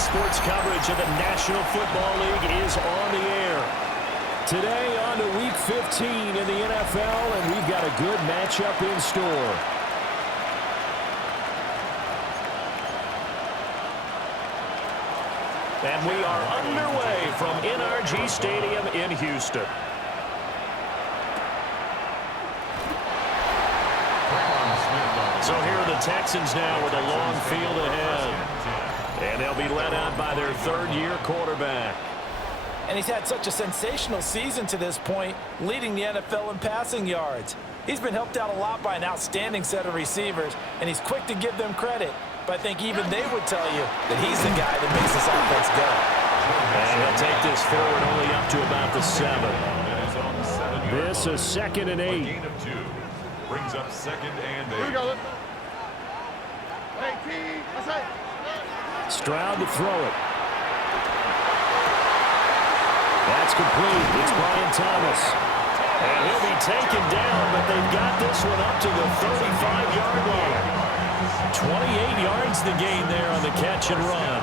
Sports coverage of the National Football League is on the air. Today on to Week 15 in the NFL, and we've got a good matchup in store. And we are underway from NRG Stadium in Houston. So here are the Texans now with a long field ahead. And they'll be led out by their third-year quarterback. And he's had such a sensational season to this point, leading the NFL in passing yards. He's been helped out a lot by an outstanding set of receivers, and he's quick to give them credit. But I think even they would tell you that he's the guy that makes this offense go. And he'll take this forward only up to about the 7. This is 2nd and 8. Gain of 2 brings up 2nd and 8. Here we go. Hey, T, that's it. Stroud to throw it. That's complete. It's Brian Thomas. And he'll be taken down, but they've got this one up to the 35-yard line. 28 yards the gain there on the catch and run.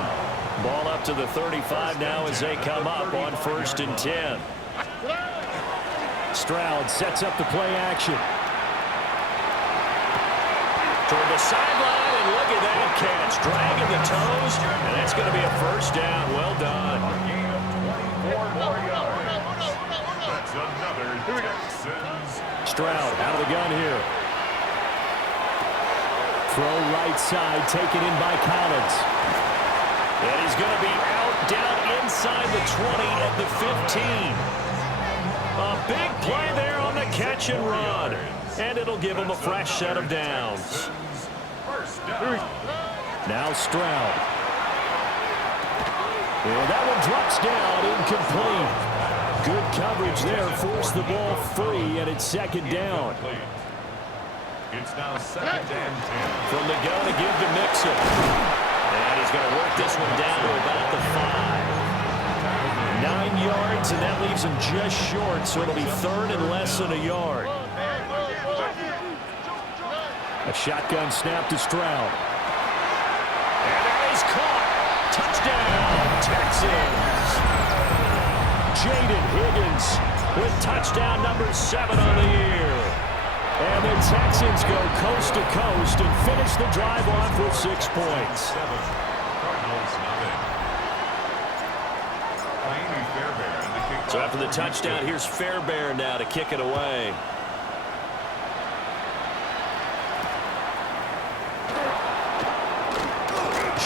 Ball up to the 35 now as they come up on 1st and 10. Stroud sets up the play action. Toward the sideline, and look at that catch. Dragging the toes, and that's going to be a 1st down. Well done. A gain of 24 more yards. That's another Texans. Stroud out of the gun here. Throw right side, taken in by Collins. And he's going to be out, down inside the 20 at the 15. A big play there on the catch and run. And it'll give him a fresh set of downs. Now Stroud. And that one drops down, incomplete. Good coverage there, forced the ball free, and it's 2nd down. It's now 2nd and 10. From the gun to give to Mixon. And he's going to work this one down to about the 5. 9 yards, and that leaves him just short, so it'll be 3rd and less than a yard. A shotgun snap to Stroud. And that is caught. Touchdown, Texans. Jaden Higgins with touchdown number 7 on the year. And the Texans go coast to coast and finish the drive off with 6 points. So after the touchdown, here's Fairbairn now to kick it away.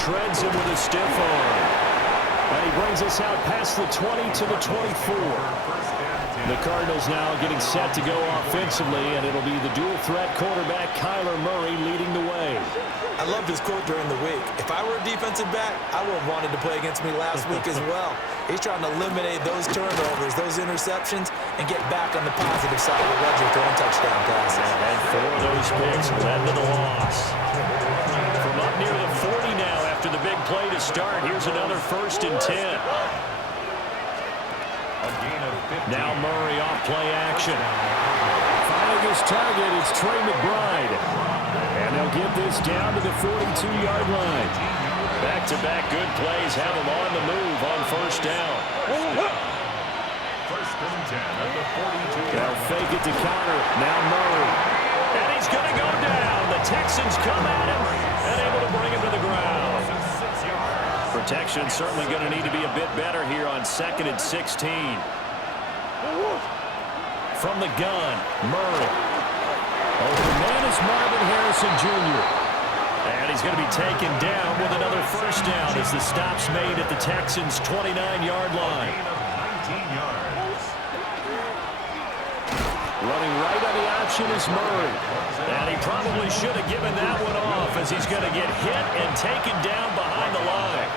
Shreds him with a stiff arm. And he brings us out past the 20 to the 24. The Cardinals now getting set to go offensively, and it'll be the dual-threat quarterback Kyler Murray leading the way. I loved his quote during the week. If I were a defensive back, I would have wanted to play against me last week as well. He's trying to eliminate those turnovers, those interceptions, and get back on the positive side of the ledger, throwing touchdown passes. And 4 of those picks led to the loss. From up near the 40 now after the big play to start, here's another 1st and 10. Now Murray off play action. Finding his target, it's Trey McBride. And they'll get this down to the 42-yard line. Back-to-back good plays have him on the move on 1st down. 1st and 10 at the 42. They'll fake it to counter. Now Murray. And he's going to go down. The Texans come at him and able to bring him to the ground. Protection certainly going to need to be a bit better here on 2nd and 16. From the gun, Murray. Open man is Marvin Harrison Jr. And he's going to be taken down with another 1st down as the stop's made at the Texans' 29-yard line. Running right on the option is Murray. And he probably should have given that one off as he's going to get hit and taken down behind the line.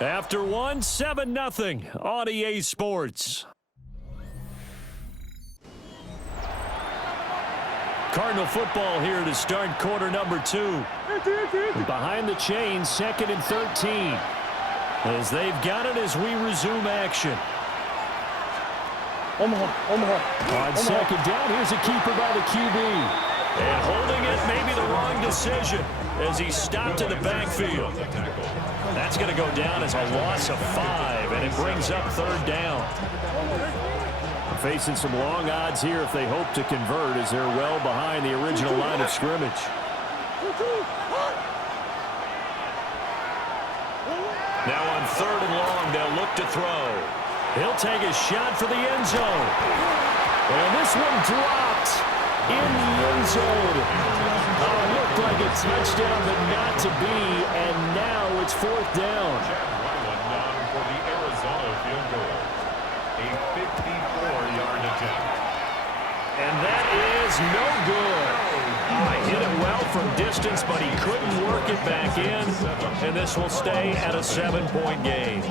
After one, 7-0 on EA Sports. Cardinal football here to start quarter number 2. Behind the chains, 2nd and 13. As they've got it as we resume action. On 2nd down, here's a keeper by the QB. And holding it may be the wrong decision as he stopped in the backfield. That's going to go down as a loss of 5, and it brings up 3rd down. Facing some long odds here if they hope to convert as they're well behind the original line of scrimmage. Now on 3rd and long, they'll look to throw. He'll take a shot for the end zone. And this one dropped in the end zone. Looked like a touchdown, but not to be, and now it's 4th down. For the Arizona field goal. A 54-yard attempt. And that is no good. Hit it well from distance, but he couldn't work it back in. And this will stay at a 7-point game.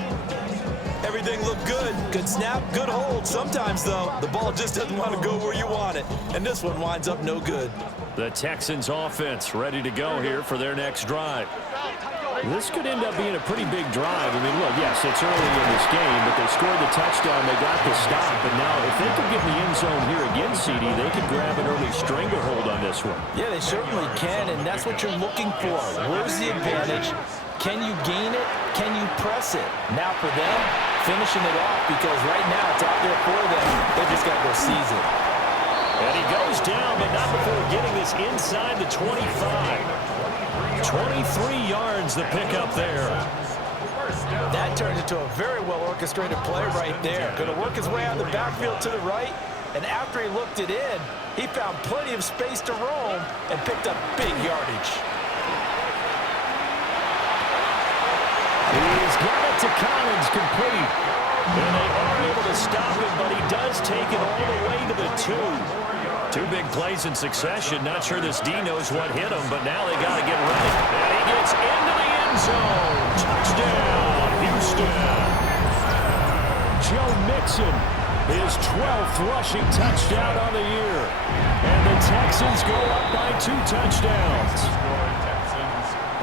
Everything looked good. Good snap, good hold. Sometimes, though, the ball just doesn't want to go where you want it. And this one winds up no good. The Texans offense ready to go here for their next drive. This could end up being a pretty big drive. I mean, look, yes, it's early in this game, but they scored the touchdown. They got the stop. But now, if they could get in the end zone here again, CD, they could grab an early stranglehold on this one. Yeah, they certainly can, and that's what you're looking for. Where's the advantage? Can you gain it? Can you press it? Now for them, finishing it off, because right now it's out there for them. They just got to go seize it. And he goes down, but not before getting this inside the 25. 23 yards the pickup there. That turned into a very well-orchestrated play right there. Going to work his way out of the backfield to the right, and after he looked it in, he found plenty of space to roam and picked up big yardage. He's got it to Collins, complete. And they are able to stop him, but he does take it all the way to the 2. 2 big plays in succession. Not sure this D knows what hit him, but now they got to get ready. And he gets into the end zone. Touchdown, Houston. Joe Mixon, his 12th rushing touchdown on the year. And the Texans go up by 2 touchdowns.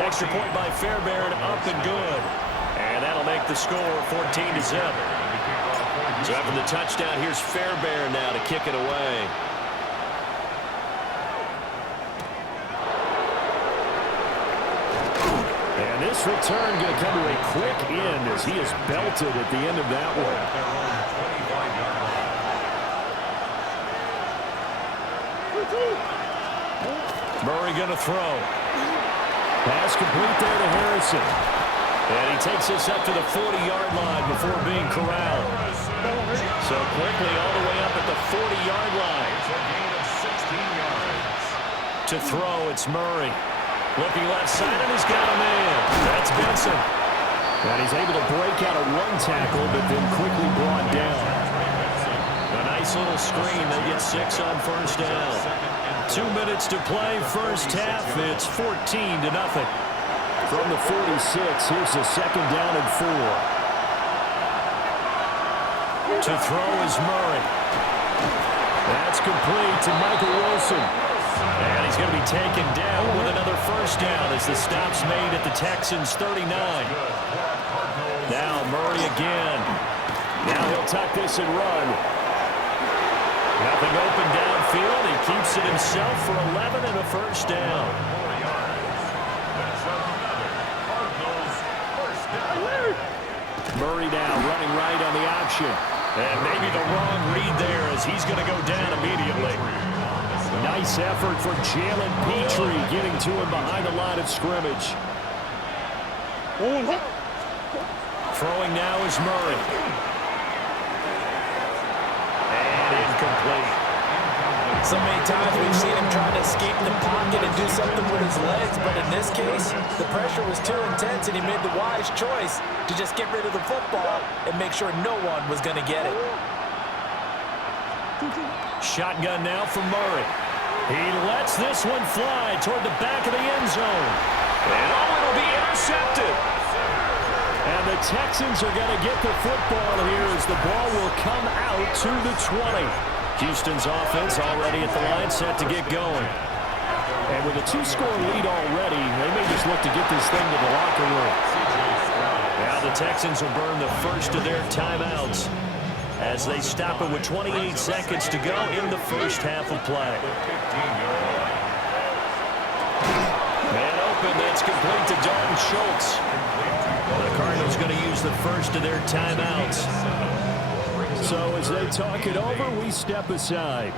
Extra point by Fairbairn, up and good. And that'll make the score 14-7. So after the touchdown, here's Fairbairn now to kick it away. And this return going to come to a quick end as he is belted at the end of that one. Murray going to throw. Pass complete there to Harrison. And he takes this up to the 40-yard line before being corralled. So quickly all the way up at the 40-yard line. To throw, it's Murray. Looking left side, and he's got a man. That's Benson. And he's able to break out a run tackle, but then quickly brought down. A nice little screen. They get 6 on first down. 2 minutes to play first half. It's 14-0. From the 46, here's the 2nd down and 4. To throw is Murray. That's complete to Michael Wilson. And he's going to be taken down with another first down as the stop's made at the Texans' 39. Now Murray again. Now he'll tuck this and run. Nothing open downfield. He keeps it himself for 11 and a first down. Murray now running right on the option. And maybe the wrong read there as he's going to go down immediately. Nice effort for Jalen Petrie getting to him behind the line of scrimmage. Throwing now is Murray. And incomplete. So many times we've seen him trying to escape the pocket and do something with his legs, but in this case, the pressure was too intense and he made the wise choice to just get rid of the football and make sure no one was going to get it. Shotgun now for Murray. He lets this one fly toward the back of the end zone. And it'll be intercepted. And the Texans are going to get the football here as the ball will come out to the 20. Houston's offense already at the line, set to get going. And with a 2-score lead already, they may just look to get this thing to the locker room. Now the Texans will burn the first of their timeouts as they stop it with 28 seconds to go in the first half of play. open. That's complete to Dalton Schultz. The Cardinals going to use the first of their timeouts. So as they talk it over, we step aside.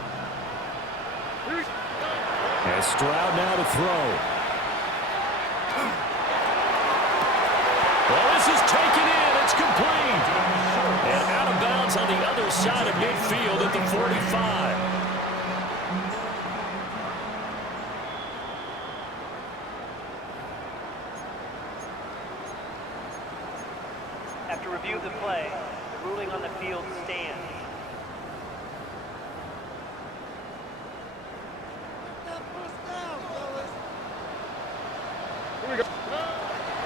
As Stroud now to throw. Well, this is taken in. It's complete. And out of bounds on the other side of midfield at the 45. After review of the play, the ruling on the field stands.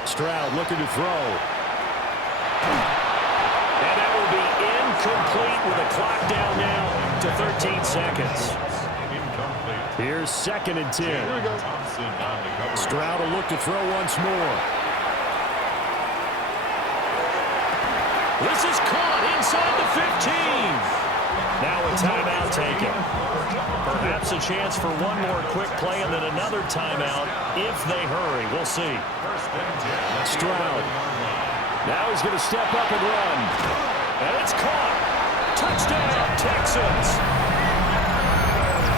Stroud looking to throw. And that will be incomplete with a clock down now to 13 seconds. Incomplete. Here's 2nd and 10. Thompson on the cover. Stroud will look to throw once more. This is caught inside the 15. Now a timeout taken. Perhaps a chance for one more quick play and then another timeout if they hurry. We'll see. Stroud. Now he's going to step up and run. And it's caught. Touchdown, Texans.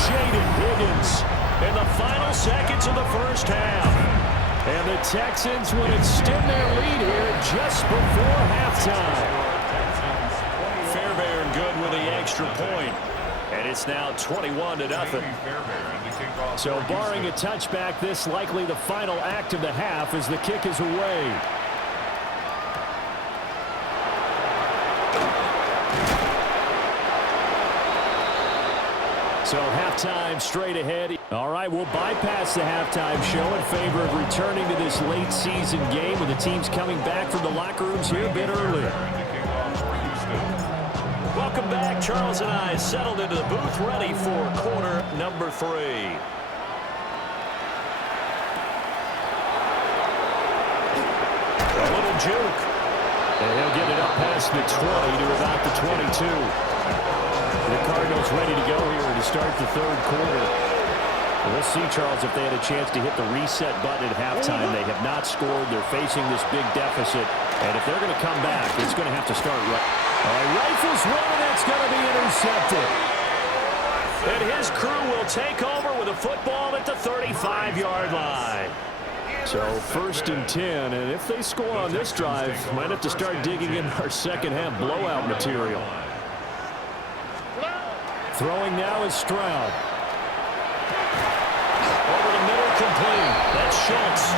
Jaden Higgins in the final seconds of the first half. And the Texans will extend their lead here just before halftime. Fairbairn good with the extra point. And it's now 21-0. So barring a touchback, this likely the final act of the half as the kick is away. So halftime straight ahead. All right, we'll bypass the halftime show in favor of returning to this late season game with the teams coming back from the locker rooms here a bit early. Welcome back. Charles and I settled into the booth ready for quarter number 3. A little juke. And he'll get it up past the 20 to about the 22. The Cardinals ready to go here to start the third quarter. We'll see, Charles, if they had a chance to hit the reset button at halftime. They have not scored. They're facing this big deficit. And if they're going to come back, it's going to have to start right. Rifles one, and it's going to be intercepted. And his crew will take over with a football at the 35-yard line. So 1st and 10, and if they score on this drive, might have to start digging in our second half blowout material. Throwing now is Stroud. Over the middle, complete. That's Schultz.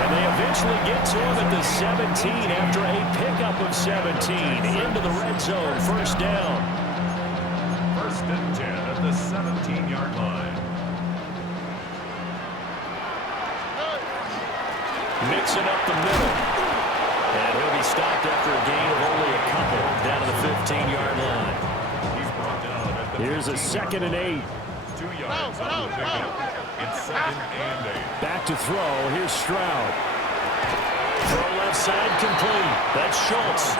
And they eventually get to him at the 17 after a pickup of 17 into the red zone. First down. 1st and 10 at the 17-yard line. Mixing up the middle. And he'll be stopped after a gain of only a couple down to the 15-yard line. He's brought down at the Here's a 2nd and 8. 2 yards on the pickup. It's 2nd and 8. Back to throw. Here's Stroud. Throw left side complete. That's Schultz.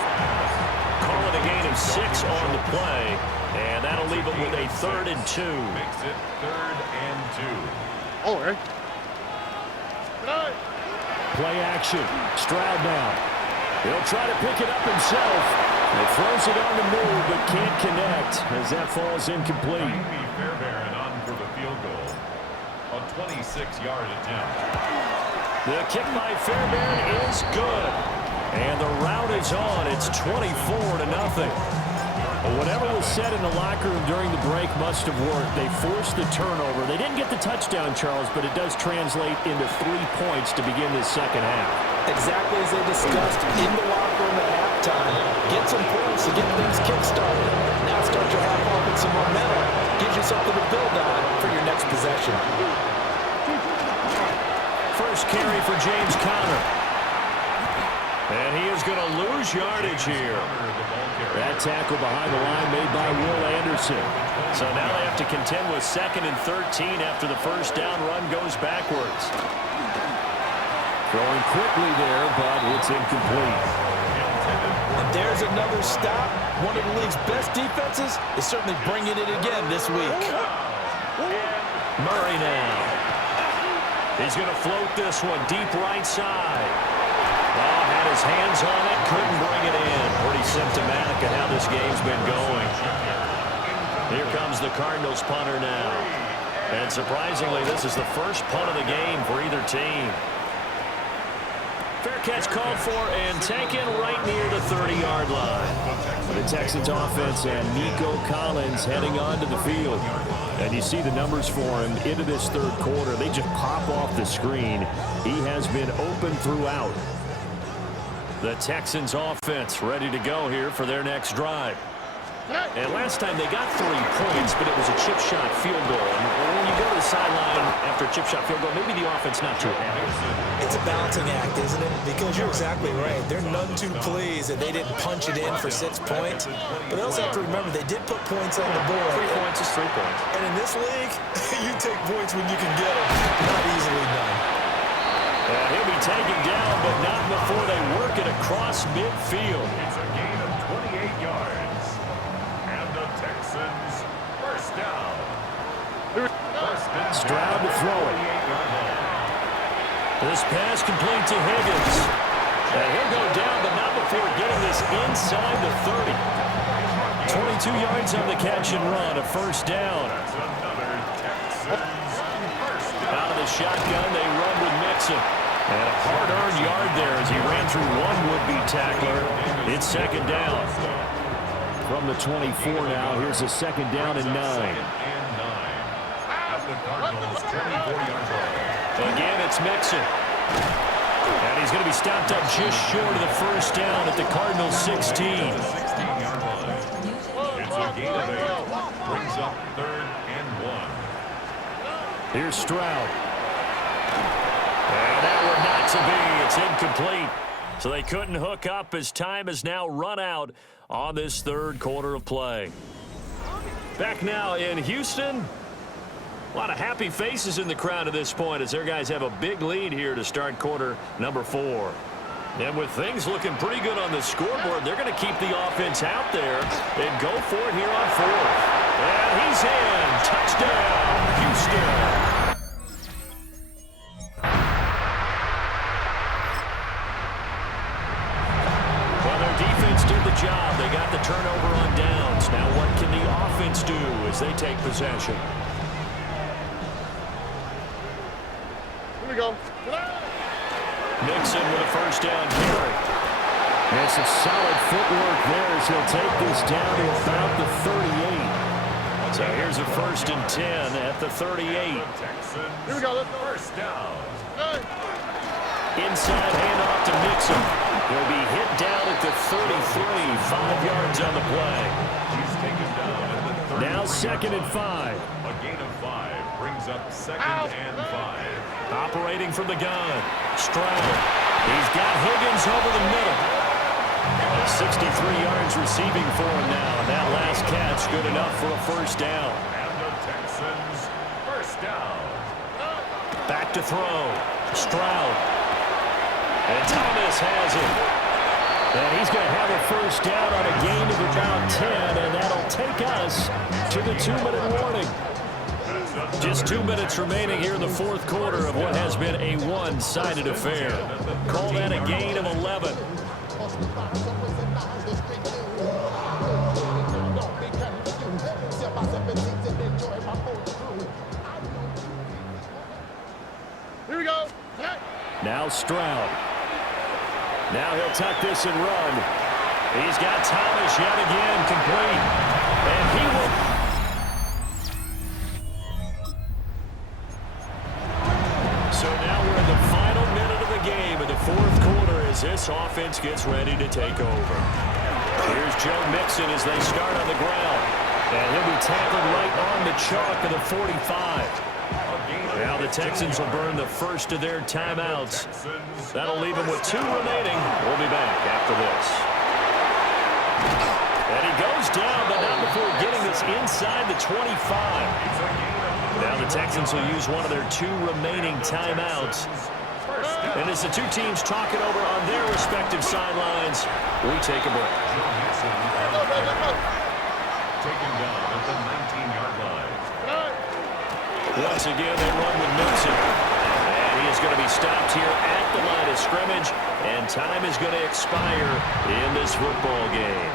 Call it a gain of 6 on the play. And that'll leave it with a 3rd and 2. Makes it 3rd and 2. Oh, right. Play action. Stroud now. He'll try to pick it up himself. He throws it on the move, but can't connect as that falls incomplete. Fairbairn on for the field goal. A 26-yard attempt. The kick by Fairbairn is good. And the route is on. It's 24-0. Well, whatever was said in the locker room during the break must have worked. They forced the turnover. They didn't get the touchdown, Charles, but it does translate into 3 points to begin this second half. Exactly as they discussed in the locker room at halftime. Get some points to get things kick-started. Now start your half off with some momentum. Gives you something to build on for your next possession. First carry for James Conner. And he is going to lose yardage here. That tackle behind the line made by Will Anderson. So now they have to contend with 2nd and 13 after the first down run goes backwards. Throwing quickly there, but it's incomplete. And there's another stop. One of the league's best defenses is certainly bringing it again this week. Murray now. He's going to float this one deep right side. Oh, had his hands on it, couldn't bring it in. Pretty symptomatic of how this game's been going. Here comes the Cardinals punter now. And surprisingly, this is the first punt of the game for either team. Fair catch called for and taken right near the 30-yard line. The Texans offense and Nico Collins heading onto the field. And you see the numbers for him into this third quarter. They just pop off the screen. He has been open throughout. The Texans offense ready to go here for their next drive. And last time they got 3 points, but it was a chip shot field goal. And when you go to the sideline after a chip shot field goal, maybe the offense not too happy. It's a balancing act, isn't it? Because you're exactly right. They're none too pleased that they didn't punch it in for 6 points. But they also have to remember they did put points on the board. 3 points is 3 points. And in this league, you take points when you can get them. Not easily done. He'll be taken down, but not before they work it across midfield. It's a gain of 28 yards. And the Texans first down. Stroud to throw it. This pass complete to Higgins. He'll go down, but not before getting this inside the 30. 22 yards on the catch and run, a first down. That's another Texans first down. Out of the shotgun, they run with Mixon. And a hard-earned yard there as he ran through one would-be tackler. It's second down. From the 24 now, here's a second down and 9. At the Cardinals' 24-yard line. Again, it's Mixon. And he's going to be stopped up just short of the first down at the Cardinals' 16. 16-yard line. It's a gain of 8. Brings up 3rd and 1. Here's Stroud. And that one not to be. It's incomplete. So they couldn't hook up as time has now run out on this third quarter of play. Back now in Houston. A lot of happy faces in the crowd at this point as their guys have a big lead here to start quarter number 4. And with things looking pretty good on the scoreboard, they're going to keep the offense out there and go for it here on 4th. And he's in. Touchdown, Houston. Did the job. They got the turnover on downs. Now what can the offense do as they take possession? Here we go. Mixon with a first down carry. And some solid footwork there as he'll take this down to about the 38. So here's a 1st and 10 at the 38. Texans. Here we go. Let's go. First down. Inside handoff to Mixon. He'll be hit down at the 33, 5 yards on the play. He's taken down at the 30. Now 2nd and 5. A gain of 5 brings up 2nd and 5. Operating from the gun. Stroud. He's got Higgins over the middle. 63 yards receiving for him now. And that last catch good enough for a first down. And the Texans first down. Back to throw. Stroud. And Thomas has it. And he's going to have a first down on a gain of about 10, and that'll take us to the 2-minute warning. Just 2 minutes remaining here in the fourth quarter of what has been a one-sided affair. Call that a gain of 11. Here we go. Now Stroud. Now he'll tuck this and run. He's got Thomas yet again complete. And he will. So now we're in the final minute of the game in the fourth quarter as this offense gets ready to take over. Here's Joe Mixon as they start on the ground. And he'll be tackled right on the chalk of the 45. Now the Texans will burn the first of their timeouts. That'll leave them with 2 remaining. We'll be back after this. And he goes down, but not before getting this inside the 25. Now the Texans will use one of their 2 remaining timeouts. And as the 2 teams talk it over on their respective sidelines, we take a break. Taken down at the 19-yard line. Once again, they run with Mixon. And snaps here at the line of scrimmage, and time is going to expire in this football game.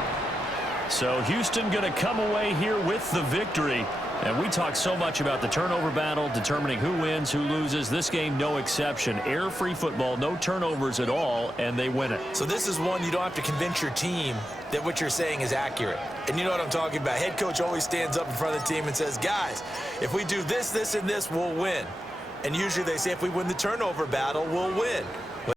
So Houston going to come away here with the victory. And we talk so much about the turnover battle, determining who wins, who loses. This game, no exception. Error-free football, no turnovers at all, and they win it. So this is one you don't have to convince your team that what you're saying is accurate. And you know what I'm talking about. Head coach always stands up in front of the team and says, guys, if we do this, this, and this, we'll win. And usually they say if we win the turnover battle, we'll win.